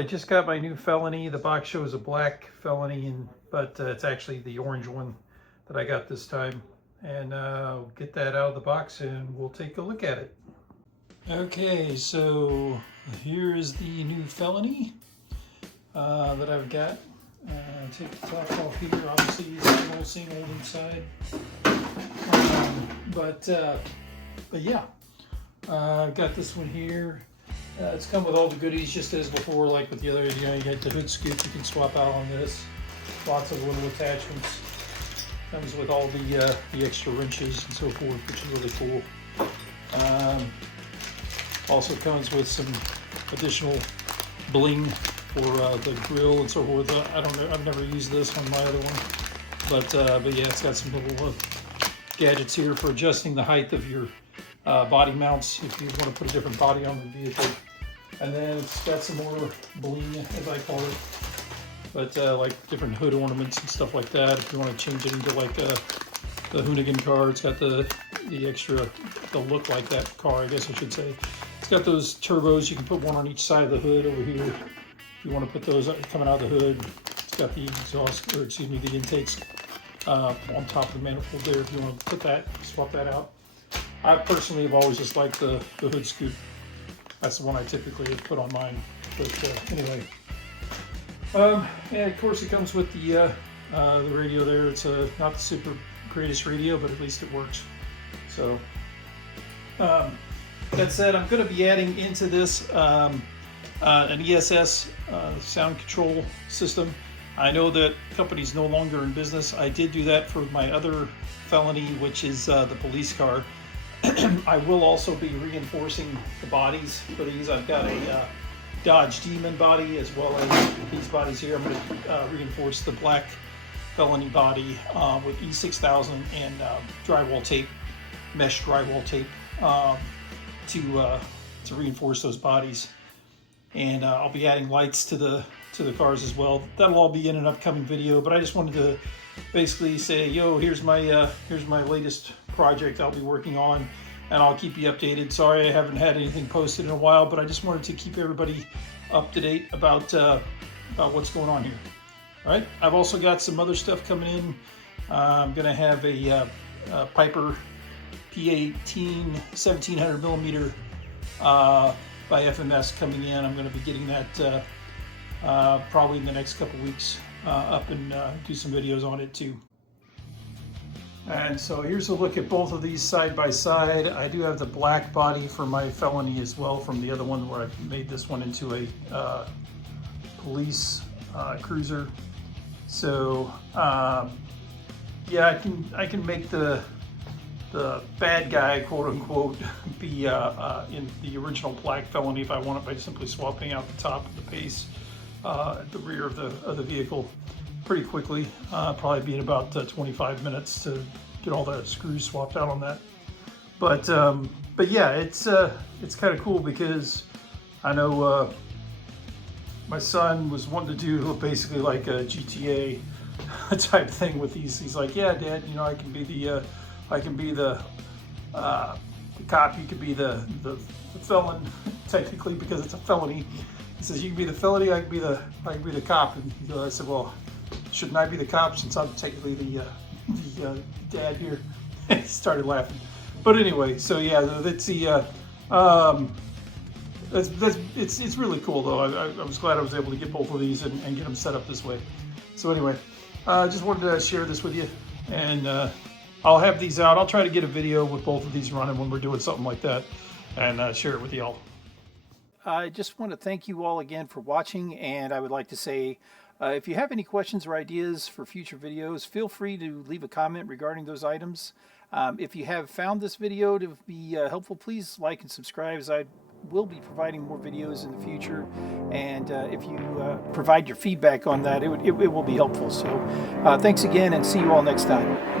I just got my new Felony. The box shows a black Felony, but it's actually the orange one that I got this time. And I'll get that out of the box and we'll take a look at it. Okay, so here is the new Felony that I've got. Take the top off here. Obviously, it's same old inside. But yeah, I've got this one here. It's come with all the goodies just as before, like with the other, you get the hood scoop you can swap out on this. Lots of little attachments. Comes with all the extra wrenches and so forth, which is really cool. Also comes with some additional bling for the grill and so forth. I don't know, I've never used this on my other one, but yeah, it's got some little gadgets here for adjusting the height of your body mounts if you want to put a different body on the vehicle. And then it's got some more bling, as I call it, but like different hood ornaments and stuff like that. If you want to change it into like the Hoonigan car, it's got the extra, the look like that car, I guess I should say. It's got those turbos. You can put one on each side of the hood over here. If you want to put those coming out of the hood, it's got the exhaust, or excuse me, the intakes on top of the manifold there. If you want to put that, swap that out. I personally have always just liked the hood scoop. That's the one I typically have put on mine. But anyway, and of course it comes with the radio there. It's not the super greatest radio, but at least it works. So that said, I'm going to be adding into this an ESS sound control system. I know that company's no longer in business. I did do that for my other Felony, which is the police car. I will also be reinforcing the bodies for these. I've got a Dodge Demon body as well as these bodies here. I'm going to reinforce the black Felony body with E6000 and drywall tape, mesh drywall tape to reinforce those bodies. And I'll be adding lights to the cars as well. That'll all be in an upcoming video. But I just wanted to basically say, yo, here's my latest project I'll be working on, and I'll keep you updated. Sorry I haven't had anything posted in a while, but I just wanted to keep everybody up to date about what's going on here. All right, I've also got some other stuff coming in. I'm gonna have a Piper P18 1700 millimeter by FMS coming in. I'm gonna be getting that probably in the next couple weeks up and do some videos on it too. And so here's a look at both of these side by side. I do have the black body for my Felony as well from the other one, where I made this one into a police cruiser. So yeah, I can make the bad guy, quote unquote, be in the original black Felony if I want it, by simply swapping out the top of the base at the rear of the vehicle pretty quickly. Probably be in about 25 minutes to get all the screws swapped out on that. But yeah, it's kind of cool because I know my son was wanting to do basically like a GTA type thing with these. He's like, yeah, Dad, you know, I can be the cop. You could be the felon, technically, because it's a felony. He says, you can be the Felony, I can be the cop. And I said, well, shouldn't I be the cop since I'm technically the dad here? He started laughing. But anyway, so yeah, that's the it's really cool though. I was glad I was able to get both of these and get them set up this way. So anyway, just wanted to share this with you, and I'll have these out. I'll try to get a video with both of these running when we're doing something like that, and share it with y'all. I just want to thank you all again for watching, and I would like to say, if you have any questions or ideas for future videos, feel free to leave a comment regarding those items. If you have found this video to be helpful, please like and subscribe, as I will be providing more videos in the future. And if you provide your feedback on that, it will be helpful. So thanks again, and see you all next time.